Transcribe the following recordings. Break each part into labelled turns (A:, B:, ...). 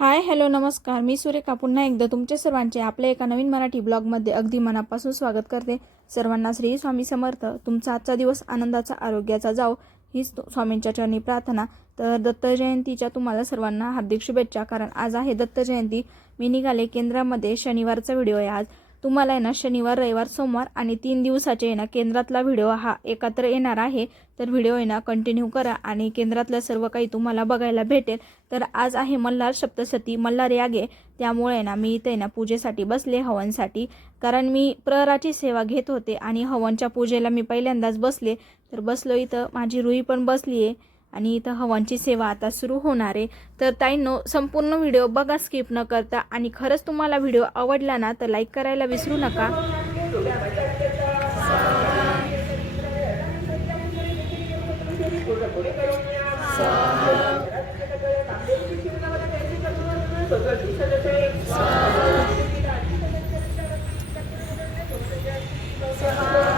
A: Hi hello नमस्कार. मी सुरेखा. पुन्हा एकदा तुमच्या सर्वांचे आपल्या एका नवीन मराठी ब्लॉगमध्ये अगदी मनापासून स्वागत करते. सर्वांना श्री स्वामी समर्थ. तुमचा आजचा दिवस आनंदाचा आरोग्याचा जाओ हीच स्वामींच्या चरणी प्रार्थना. तर दत्त जयंतीच्या तुम्हाला सर्वांना हार्दिक शुभेच्छा. कारण आज आहे दत्त जयंती. मी निघाले केंद्रामध्ये. शनिवारचा व्हिडिओ आहे आज. तुम्हाला आहे ना शनिवार रविवार सोमवार आणि तीन दिवसाचे आहे ना केंद्रातला व्हिडिओ हा एकत्र येणार आहे. तर व्हिडिओ आहे ना कंटिन्यू करा आणि केंद्रातलं सर्व काही तुम्हाला बघायला भेटेल. तर आज आहे मल्हार सप्तशती मल्हार यागे. त्यामुळे आहे ना मी इथे आहे ना पूजेसाठी बसले हवनसाठी. कारण मी प्रहराची सेवा घेत होते आणि हवनच्या पूजेला मी पहिल्यांदाच बसले. तर बसलो इथं माझी रुई पण बसली आहे आणि इथं हवनची सेवा आता सुरू होणार आहे. तर ताईंनो संपूर्ण व्हिडिओ बघा स्किप न करता. आणि खरंच तुम्हाला व्हिडिओ आवडला ना तर लाईक करायला विसरू नका.
B: कोणराव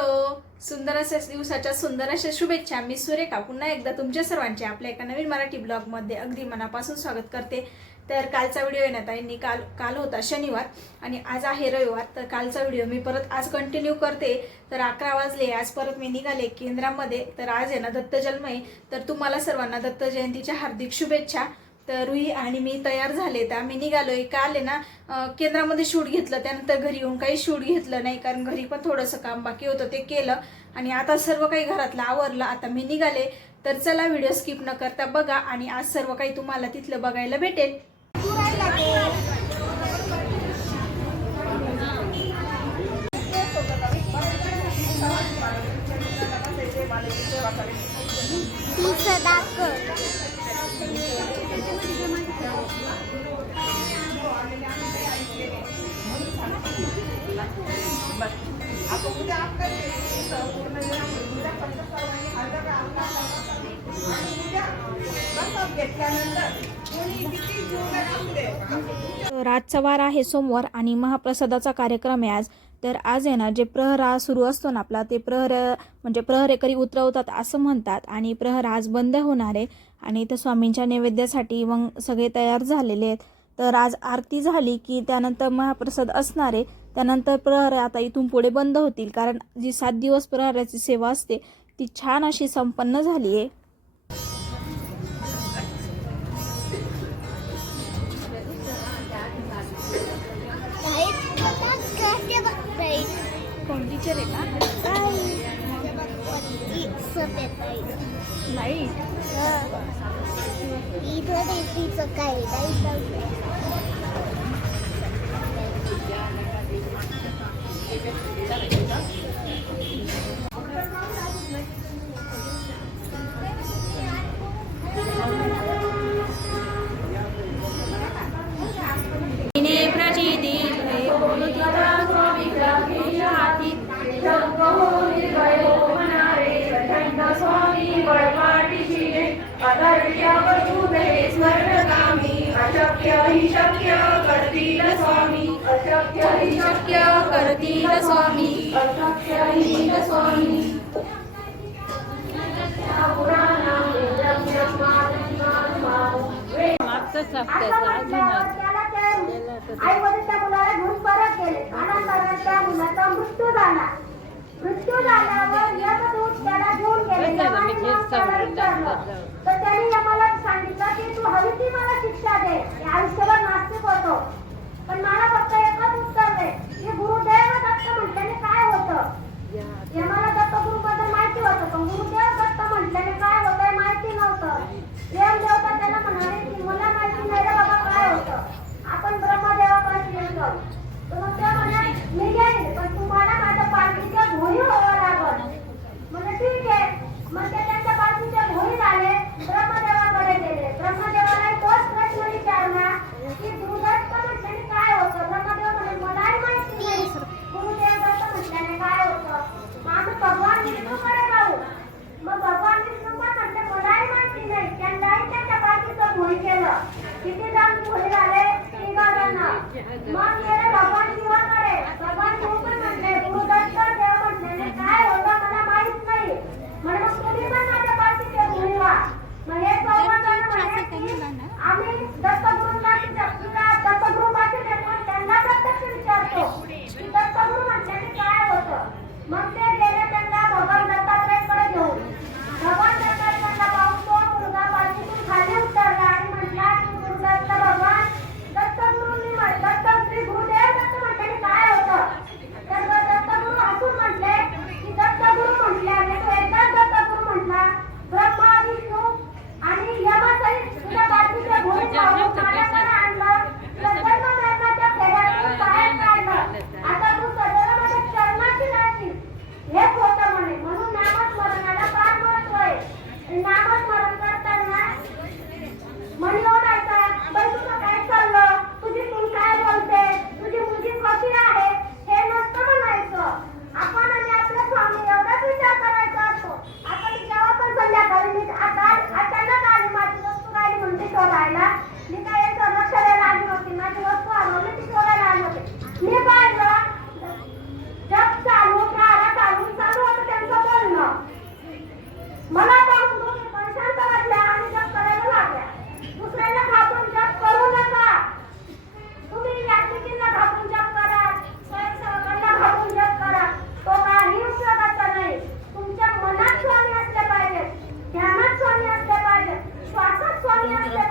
A: हॅलो. सुंदर अशा दिवसाच्या सुंदर अशा शुभेच्छा. मी सुरेखा. पुन्हा एकदा तुमच्या सर्वांचे आपल्या एका नवीन मराठी ब्लॉगमध्ये अगदी मनापासून स्वागत करते. तर कालचा व्हिडिओ येण्यात आहे काल काल होता शनिवार आणि आज आहे रविवार. तर कालचा व्हिडिओ मी परत आज कंटिन्यू करते. तर अकरा वाजले आज परत मी निघाले केंद्रामध्ये. तर आज आहे ना दत्त जन्म आहे. तर तुम्हाला सर्वांना दत्त जयंतीच्या हार्दिक शुभेच्छा. तर रुही आणि मी तयार झाले. तर आम्ही निघालोय काल आहे ना केंद्रामध्ये शूट घेतलं. त्यानंतर घरी येऊन काही शूट घेतलं नाही. कारण घरी पण थोडंसं काम बाकी होतं. ते केलं. आणि आता सर्व काही घरातलं आवरलं. आता मी निघाले. तर चला व्हिडिओ स्किप न करता बघा. आणि आज सर्व काही तुम्हाला तिथलं बघायला भेटेल. तर राजसवार आहे सोमवार आणि महाप्रसादाचा कार्यक्रम आहे आज. तर आज आहे ना जे प्रहरा सुरू असतो ना आपला ते प्रहर म्हणजे प्रहरेकरी उतरवतात असं म्हणतात आणि प्रहर आज बंद होणार आहे आणि इथं स्वामींच्या नैवेद्यासाठी मग सगळे तयार झालेले आहेत. तर आज आरती झाली की त्यानंतर महाप्रसाद असणार आहे. त्यानंतर प्रहर आता इथून पुढे बंद होतील कारण जी सात दिवस प्रहराची सेवा असते ती छान अशी संपन्न झाली आहे. टीचर आहे का? लाइट
C: काय
D: आदर्यावरून हे स्वामी।
B: आई वडील त्या मुलाला घेऊन परत गेले. आनंद त्या मुलाचा मृत्यू झाला. शिक्षा दे. मी आयुष्यभर नास्तिक पण मला फक्त एकच उत्तर दे. की गुरुदेव दत्त म्हटल्याने काय होतं? यमाला दत्त गुरुबद्दल माहिती होतं पण गुरुदेव दत्त म्हटल्याने काय होतं माहिती नव्हतं. 嗯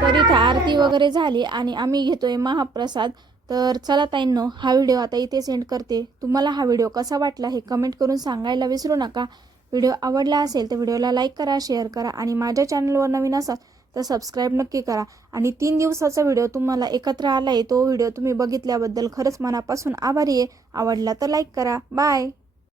B: करिता
A: आरती वगैरे झाली आणि आम्ही घेतोय महाप्रसाद. तर चला ताईंनो हा व्हिडिओ आता इथे सेंड करते. तुम्हाला हा व्हिडिओ कसा वाटला हे कमेंट करून सांगायला विसरू नका. व्हिडिओ आवडला असेल तर व्हिडिओला लाईक करा शेअर करा आणि माझ्या चॅनलवर नवीन असाल तर सबस्क्राईब नक्की करा. आणि तीन दिवसाचा व्हिडिओ तुम्हाला एकत्र आला आहे तो व्हिडिओ तुम्ही बघितल्याबद्दल खरंच मनापासून आभारी आहे. आवडला तर लाईक करा. बाय